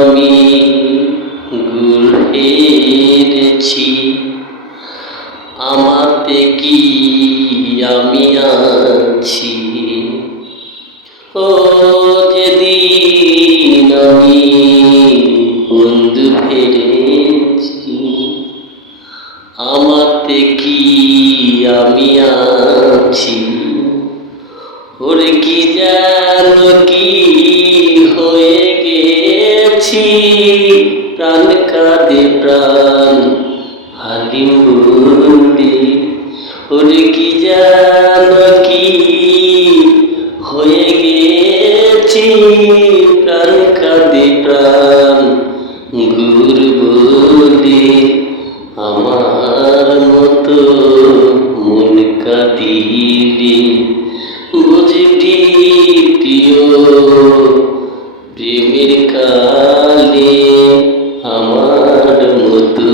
আমি গুল হেরেছি, আমাতে কি আমি আছি। ও যেদিন আমি বন্ধু হেরেছি, আমাতে কি আমি আছি। ওরে কি যেন কি হয়ে গেছি, প্রাণ কাঁদে প্রাণ হারিম বলে। ওরে কি যেন কি হয়ে গেছি, প্রাণ কাঁদে প্রাণ গুর বলে। আমার মতো মন কাঁদিলে বুঝবি প্রিয় প্রেমের কালে, আমার মতো